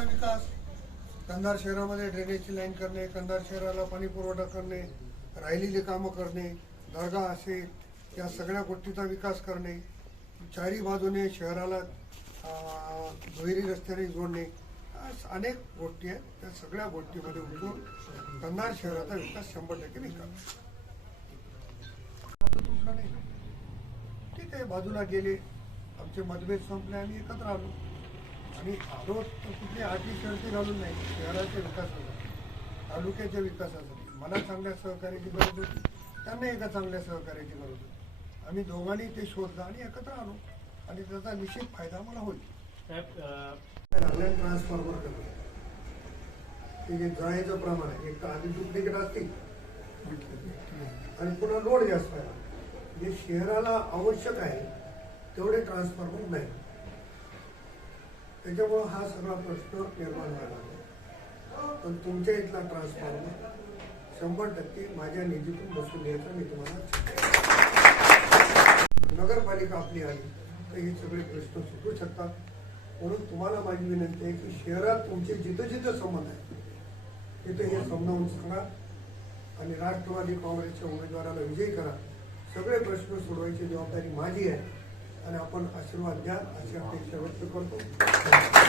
शहराचा विकास कंधार शहरामध्ये ड्रेनेजची लाईन करणे कंधार शहराला पाणी पुरवठा करणे राहिलेली कामं करणे दर्गा असेल या सगळ्या गोष्टीचा विकास करणे चारी बाजूने शहराला दुहेरी रस्त्याने जोडणे अनेक गोष्टी आहेत. त्या सगळ्या गोष्टीमध्ये उठून कंधार शहराचा विकास शंभर टक्के नाही नाही. ठीक आहे बाजूला गेले आमचे मतभेद संपले आम्ही एकत्र आलो. आणि तर कुठली आठी शर्ती घालून नाही शहराच्या विकासासाठी तालुक्याच्या विकासासाठी. मला चांगल्या सहकार्याची गरज होती. त्यांना एका चांगल्या सहकार्याची गरज होती. आम्ही दोघांनी ते शोधलं आणि एकत्र आलो. आणि त्याचा निश्चित फायदा मला होईल. लागल्याने ट्रान्सफॉर्मर करतो. ते जे जळायचं प्रमाण आहे. एक तर आधी डुप्लिकेट असते आणि पुन्हा लोड जास्त आहे. जे शहराला आवश्यक आहे तेवढे ट्रान्सफॉर्मर नाही. त्याच्यामुळं हा सगळा प्रश्न निर्माण झाला. लागला पण तुमच्या इथला ट्रान्सफॉर्मर शंभर टक्के माझ्या निधीतून बसून घ्यायचा मी तुम्हाला नगरपालिका आपली आली तर हे सगळे प्रश्न सुटू शकतात. म्हणून तुम्हाला माझी विनंती आहे की शहरात तुमचे जिथं जिथं संबंध आहे तिथे हे समजावून सांगा आणि राष्ट्रवादी काँग्रेसच्या उमेदवाराला विजयी करा. सगळे प्रश्न सोडवायची जबाबदारी माझी आहे. आणि आपण आशीर्वाद द्या अशी अपेक्षा व्यक्त करतो.